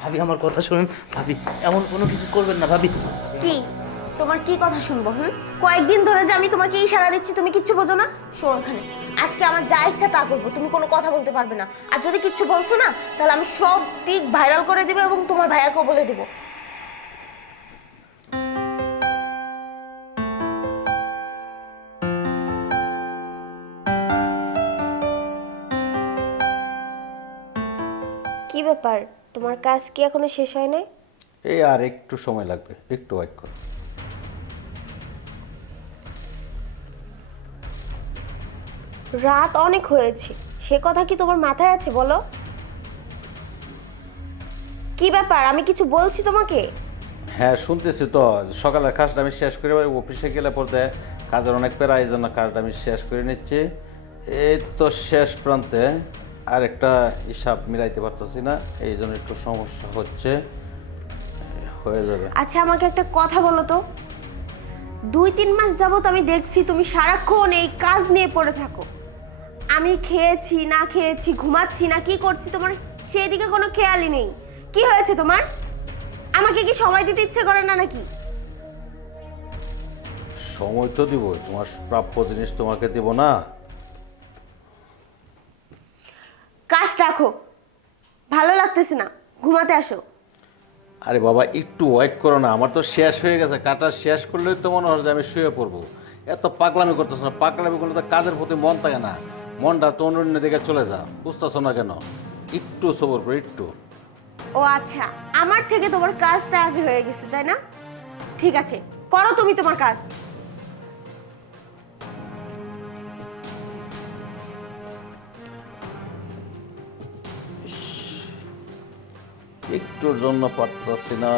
ভাবি আমার কথা শুনুন ভাবি, এমন কোনো কিছু করবেন না ভাবি। কি তোমার কি কথা শুনবো? কয়েকদিন ধরে যে আমি তোমাকে ইশারা দিচ্ছি, তুমি কিচ্ছু বোঝো না। শোন এখানে, আজকে আমার যা ইচ্ছা তা করবো, তুমি কোনো কথা বলতে পারবে না। আর যদি কিচ্ছু বলছো না, তাহলে আমি সব পিক ভাইরাল করে দেবো এবং তোমার ভাইয়াকেও বলে দেবো। কি ব্যাপার, তোমার কাজ কি এখনো শেষ হয় নাই? এই আর একটু সময় লাগবে, একটু ওয়েট কর। রাত অনেক হয়েছে, সে কথা কি তোমার মাথায় আছে বলো? কি ব্যাপার, আমি কিছু বলছি তোমাকে? হ্যাঁ শুনতেছি তো, সকালের কাজটা আমি শেষ করে অফিসে গেলে পড়তে কাজের অনেক পেরা, এই জন্য কাজটা আমি শেষ করে নিচ্ছি। এই তো শেষ প্রান্তে, আর একটা হিসাব মিলাইতে পারতেছি না, এই জন্য একটু সমস্যা হচ্ছে। হয়ে যাবে। আচ্ছা আমাকে একটা কথা বলো তো, 2-3 মাস যাবত আমি দেখছি তুমি সারাক্ষণ এই কাজ নিয়ে পড়ে থাকো। আমি খেয়েছি না খেয়েছি, ঘুমাচ্ছি না কি করছি, তোমার সেই দিকে কোনো খেয়ালই নেই। কি হয়েছে তোমার? আমাকে কি সময় দিতে ইচ্ছে করে না নাকি? সময় তো দিব, তোমার প্রাপ্য জিনিস তোমাকে দিব না? কাজ রাখো, ভালো লাগতেছে না, ঘুমাতে আসো। আরে বাবা একটু ওয়েট করো না, আমার তো শেষ হয়ে গেছে, কাটা শেষ করলেই তো মনে হয় যে আমি শুয়ে পড়বো। এত পাগলামি করতেছ না, পাগলামি করলে তো কাজের প্রতি মন থাকে না, মনটা তো অন্য দিকে চলে যা, বুঝতেছো না কেন? একটু সবর করো একটু। ও আচ্ছা, আমার থেকে তোমার কাজটা আগে হয়ে গেছে তাই না? ঠিক আছে, করো তুমি তোমার কাজ। একটুর জন্য পারতেছি না।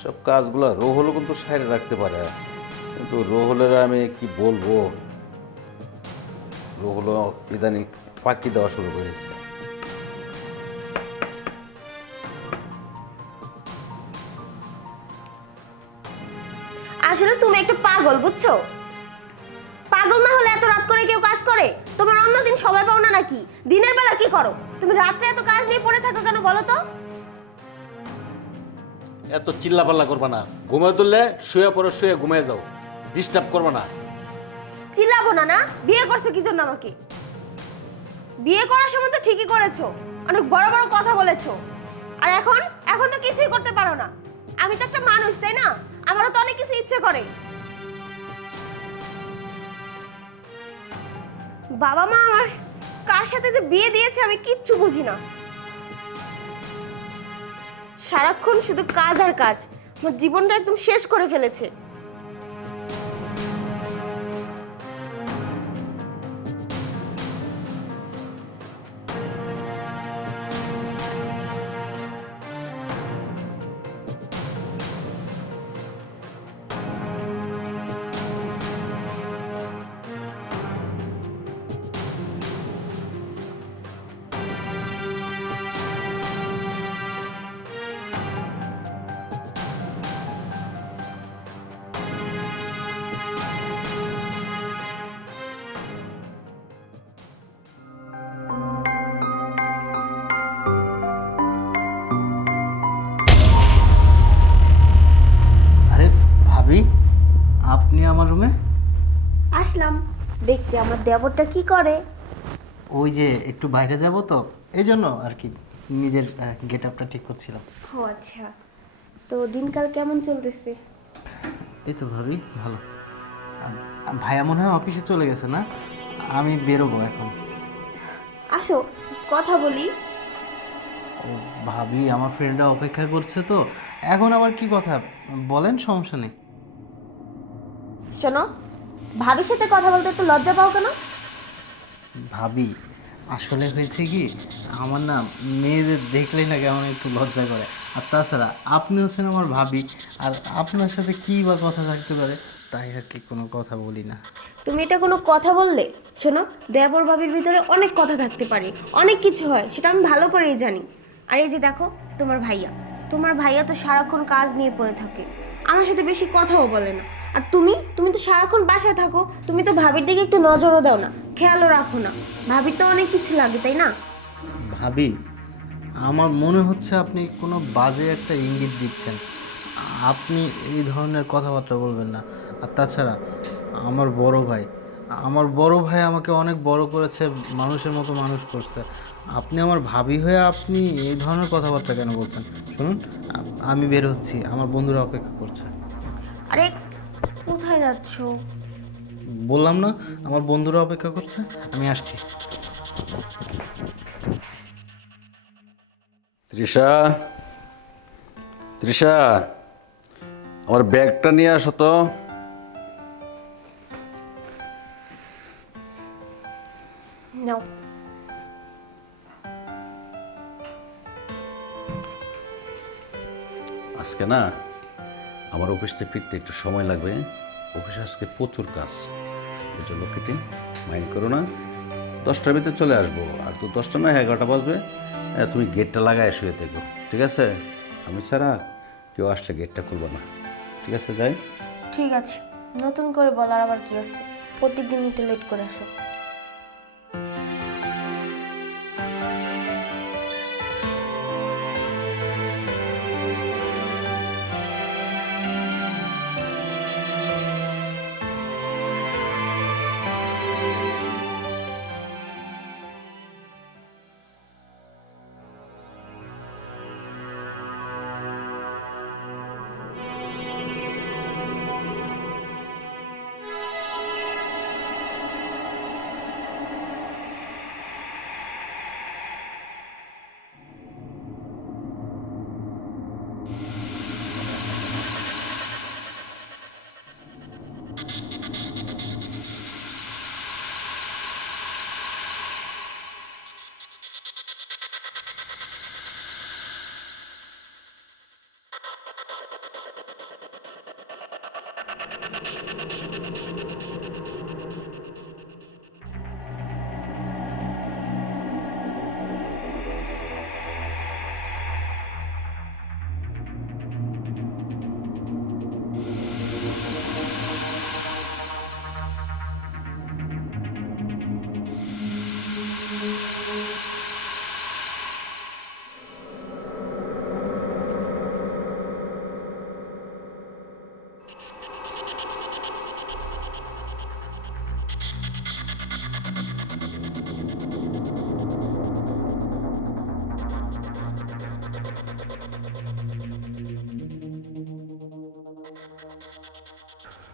সব কাজগুলো রোহল কিন্তু সাইডে রাখতে পারে, কিন্তু রোহলের আমি কি বলবো, রোহল ইদানিং ফাঁকি দেওয়া শুরু করেছে। আসলে তুমি একটু পাগল, বুঝছো? পাগল না হলে এত রাত করে কেউ কাজ করে? তোমার অন্যদিন সময় পাও না নাকি? দিনের বেলা কি করো তুমি? রাত্রে এত কাজ নিয়ে পড়ে থাকো কেন বলো তো? এত চিল্লাপাল্লা করবা না, ঘুমিয়ে তুললে শুয়ে পড়ো, শুয়ে ঘুমিয়ে যাও, ডিস্টার্ব করবা না। চিল্লাবো না না? বিয়ে করছো কি জন্য আমাকে? বিয়ে করার সময় তো ঠিকই করেছো, অনেক বড় বড় কথা বলেছো। আর এখন এখন তো কিছুই করতে পারো না। আমি তো একটা মানুষ তাই না? আমারও তো অনেক কিছু ইচ্ছে করে। বাবা মা আমার কার সাথে যে বিয়ে দিয়েছে আমি কিচ্ছু বুঝি না। সারাক্ষণ শুধু কাজ আর কাজ, আমার জীবনটা একদম শেষ করে ফেলেছে। আরে ভাবি, আপনি আমার রুমে? আসলাম দেখতে আমার দেবরটা কি করে। ওই যে একটু বাইরে যাব তো, এই জন্য আর কি নিজের গেট আপটা ঠিক করছিলাম। ও আচ্ছা, তো দিনকাল কেমন চলতেছে? এই তো ভাবি ভালো। ভাইয়া মনে হয় অফিসে চলে গেছে না? আমি বেরোবো এখন। আসো কথা বলি। ও ভাবি, আমার ফ্রেন্ডরা অপেক্ষা করছে তো, এখন আবার কি কথা বলেন, সমস্যা নেই। শোনো, ভাবির সাথে কথা বলতে একটু লজ্জা পাও কেন? ভাবি আসলে হয়েছে কি, আমার না মেয়েদের দেখলেই না কেমন একটু লজ্জা করে। আর তাছাড়া আপনি হচ্ছেন আমার ভাবি, আর আপনার সাথে কী বা কথা থাকতে পারে, তাই আর কি কোনো কথা বলি না। তুমি এটা কোনো কথা বললে? শোনো, দেবর ভাবির ভিতরে অনেক কথা থাকতে পারে, অনেক কিছু হয়, সেটা আমি ভালো করেই জানি। আর এই যে দেখো, তোমার ভাইয়া তো সারাক্ষণ কাজ নিয়ে পড়ে থাকে, আমার সাথে বেশি কথাও বলে না। আর তুমি তুমি তো সারাক্ষণ বাসায় থাকো, তুমি তো ভাবির দিকে একটু নজরও দাও না, খেয়ালও রাখো না। ভাবির তো অনেক কিছু লাগে, তাই না? ভাবি, আমার মনে হচ্ছে আপনি কোনো বাজে একটা ইঙ্গিত দিচ্ছেন। আপনি এই ধরনের কথাবার্তা বলবেন না। আর তাছাড়া আমার বড় ভাই, আমার বড় ভাই আমাকে অনেক বড় করেছে, মানুষের মতো মানুষ করছে। আপনি আমার ভাবি হয়ে আপনি এই ধরনের কথাবার্তা কেন বলছেন? শুনুন, আমি বের হচ্ছি, আমার বন্ধুরা অপেক্ষা করছে। আরে কোথায় যাচ্ছো? বললাম না, আমার বন্ধুরা অপেক্ষা করছে, আমি আসছি। তৃষা, তৃষা, আমার ব্যাগটা নিয়ে আসো তো। নাও। আজকে না আমার অফিসে ফিরতে একটু সময় লাগবে। অফিসে আজকে প্রচুর কাজ, বুঝছো লক্ষ্মীটি, মাইন্ড করো না। 10টার ভিতরে চলে আসবো। আর তো 10টা না 11টা বাজবে। তুমি গেটটা লাগায় শুয়ে থেকো, ঠিক আছে? আমি ছাড়া কেউ আসলে গেটটা খুলবো না, ঠিক আছে? যাই। ঠিক আছে, নতুন করে বলার আবার কি আছে? প্রত্যেকদিনই তো লেট করে আসো।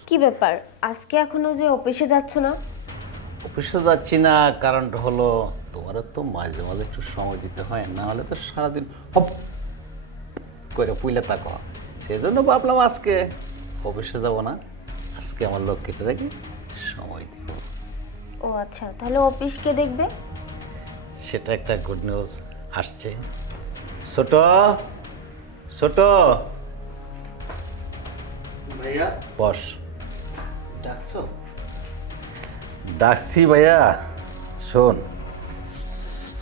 কি ব্যাপার, আজকে এখনো যে অফিসে যাচ্ছ না? অফিসে যাচ্ছি না, কারণটা হলো তোমারও তো মাঝে মাঝে একটু সময় দিতে হয়, না হলে তো সারাদিন হপ করে পুইলে থাকো। সেই জন্য ভাবলাম আজকে অফিসে যাব না, আজকে আমার লক্ষ্মীটাকে সময় দিব। ও আচ্ছা, তাহলে অফিস কে দেখবে? সেটা একটা গুড নিউজ আসছে। ছোট ছোট, ভাইয়া, বস। ডাকছো? ডাকছি ভাইয়া। শোন,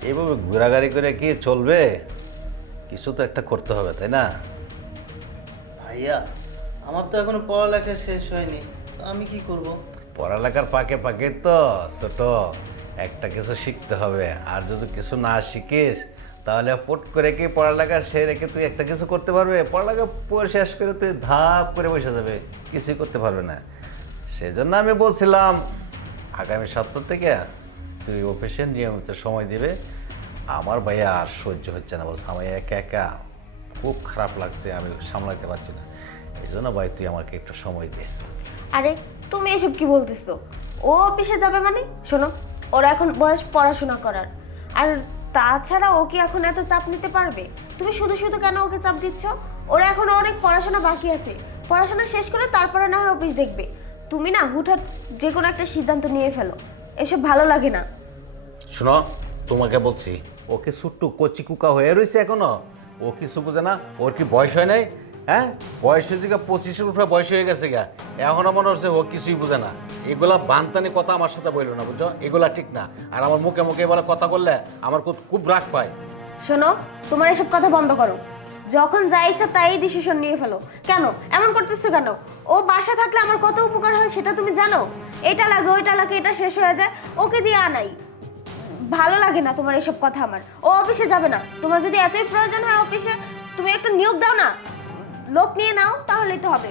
এইভাবে ঘোরাঘুরি করে কি চলবে? কিছু তো একটা করতে হবে, তাই না? ভাইয়া, আমার তো এখনো পড়ালেখা শেষ হয়নি, তো আমি কি করব? পড়ালেখার পাকে পাকে তো ছোট একটা কিছু শিখতে হবে। আর যদি কিছু না শিখিস তাহলে পট করে কি পড়ালেখা সে রেখে তুই একটা কিছু করতে পারবে? পড়ালেখা পড়ে শেষ করে তুই ধাপ করে বসে যাবে, কিছুই করতে পারবে না। সেজন্য আমি বলছিলাম আগামী সপ্তাহ থেকে তুই অফিসে নিয়মিত সময় দিবে। আমার ভাইয়া আর সহ্য হচ্ছে না, বলছে আমার একা একা খুব খারাপ লাগছে, আমি সামলাতে পারছি না। এই জন্য ভাই তুই আমাকে একটু সময় দে। আরে তুমি এসব কি বলতেছো? ও অফিসে যাবে মানে? শোনো, ওর এখন বয়স পড়াশোনা করার। আর তাছাড়া ও কি এখন এত চাপ নিতে পারবে? তুমি শুধু শুধু কেন ওকে চাপ দিচ্ছ? ওর এখন অনেক পড়াশোনা বাকি আছে, পড়াশোনা শেষ করে তারপরে না হয় অফিস দেখবে। তুমি না হুটহাট যে কোনো একটা সিদ্ধান্ত নিয়ে ফেলো, এসব ভালো লাগে না। শোনো, তোমাকে বলছি, ওকে ছোট্ট কচি কুকা হয়ে রয়েছে এখনো, ও কিছু বোঝে না। ওর কি বয়স হয় নাই? হ্যাঁ, বয়সের দিকে 25-এর উপরে বয়স হয়ে গেছে গা, এখনো মনে হচ্ছে ও কিছুই বোঝে না। এগুলা বানতানি কথা আমার সাথে বললো না, বুঝছো? এগুলা ঠিক না। আর আমার মুখে মুখে এবার কথা বললে আমার খুব খুব রাগ পায়। শোনো, তোমার এসব কথা বন্ধ করো। যখন যা ইচ্ছা তাই ডিসিশন নিয়ে ফেলো। কেন এমন করতেছো কেন? ও বাসা থাকলে আমার কত উপকার হয় সেটা তুমি জানো? এটা লাগে ওইটা লাগে, এটা শেষ হয়ে যায়, ওকে দিয়ে আনাই। ভালো লাগে না তোমার এসব কথা আমার। ও অফিসে যাবে না, তোমার যদি এতই প্রয়োজন হয় অফিসে, তুমি একটা নিয়োগ দাও না, লোক নিয়ে নাও, তাহলেই তো হবে।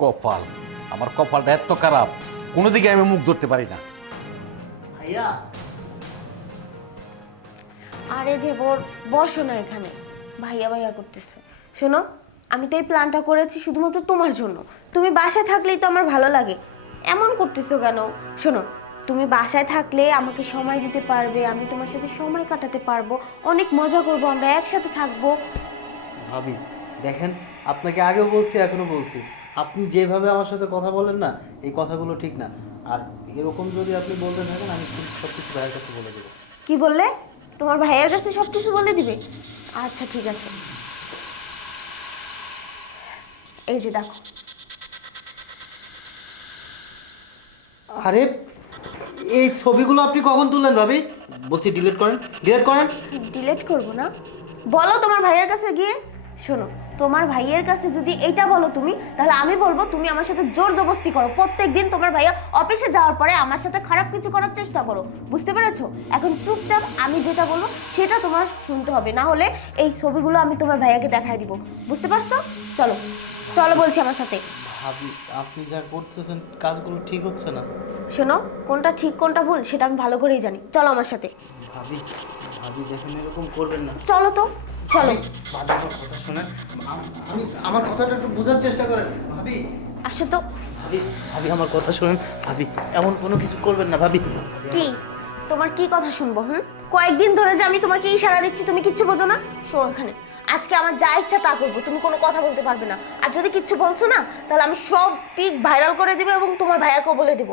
কপাল, আমার কপালটা এত খারাপ, কোনো দিকে আমি মুখ ধরতে পারি না। ভাইয়া আরে দেবর, বসো না এখানে, ভাইয়া ভাইয়া করতেছে। শোনো, আমি তো এই প্ল্যানটা করেছি শুধুমাত্র তোমার জন্য। তুমি বাসায় থাকলেই তো আমার ভালো লাগে, এমন করতেছো কেন? শোনো, তুমি বাসায় থাকলে আমাকে সময় দিতে পারবে, আমি তোমার সাথে সময় কাটাতে পারবো, অনেক মজা করবো, আমরা একসাথে থাকবো। ভাবি দেখেন, আপনাকে আগেও বলছি এখনো বলছি, আপনি যেভাবে আমার সাথে কথা বলেন না, এই কথাগুলো ঠিক না। আর এরকম যদি আপনি বলতে থাকেন, আমি সব কিছু ভাইয়ের কাছে বলে দেবো। কি বললে? তোমার ভাইয়ের কাছে সব কিছু বলে দিবে? আচ্ছা ঠিক আছে, এই যে দেখো। আরে এই ছবিগুলো আপনি কখন তুললেন ভাবি? বলছি ডিলিট করেন, ডিলিট করেন। ডিলিট করবো না? বলো তোমার ভাইয়ের কাছে গিয়ে। শোনো, তোমার ভাইয়ের কাছে যদি এইটা বলো তুমি, তাহলে আমি বলবো তুমি আমার সাথে জোর জবরদস্তি করো। প্রত্যেকদিন তোমার ভাইয়া অফিসে যাওয়ার পরে আমার সাথে খারাপ কিছু করার চেষ্টা করো, বুঝতে পেরেছো? এখন চুপচাপ আমি যেটা বলবো সেটা তোমার শুনতে হবে, না হলে এই ছবিগুলো আমি তোমার ভাইয়াকে দেখাই দিব, বুঝতে পারছো? চলো চলো বলছি আমার সাথে। ভাবি আপনি যা করতেছেন কাজগুলো ঠিক হচ্ছে না। শোনো, কোনটা ঠিক কোনটা ভুল সেটা আমি ভালো করেই জানি, চলো আমার সাথে। ভাবি ভাবি দেখেন, এরকম করবেন না। চলো তো, চলো। ভাবি আমার কথা শোনেন, আমি আমার কথাটা একটু বোঝার চেষ্টা করেন ভাবি। আসো তো। ভাবি ভাবি আমার কথা শোনেন ভাবি, এমন কোনো কিছু করবেন না ভাবি। কি? তোমার কি কথা শুনবো? কয়েকদিন ধরে যে আমি তোমাকে ইশারা দিচ্ছি, তুমি কিচ্ছু বোঝো না? শো এখানে, আজকে আমার যা ইচ্ছা তা করবো, তুমি কোনো কথা বলতে পারবে না। আর যদি কিচ্ছু বলছো না, তাহলে আমি সব পিক ভাইরাল করে দিব এবং তোমার ভাইয়াকেও বলে দিব।